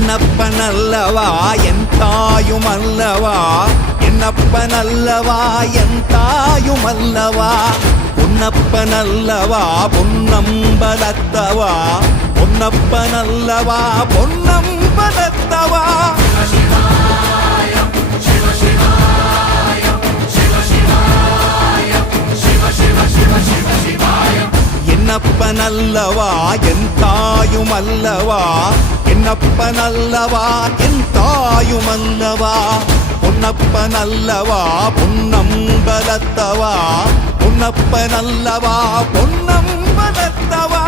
என்னப்பனல்லவா என் தாயுமல்லவா, என்னப்பனல்லவா என் தாயுமல்லவா, பொன்னப்பனல்லவா பொன்னம்பலத்தவா, பொன்னப்பனல்லவா பொன்னம்பலத்தவா. என்னப்பனல்லவா என் தாயுமல்லவா, என்னப்பனல்லவா என் தாயுமல்லவா, பொன்னப்பனல்லவா பொன்னம்பலத்தவா, பொன்னப்பனல்லவா பொன்னம்பலத்தவா.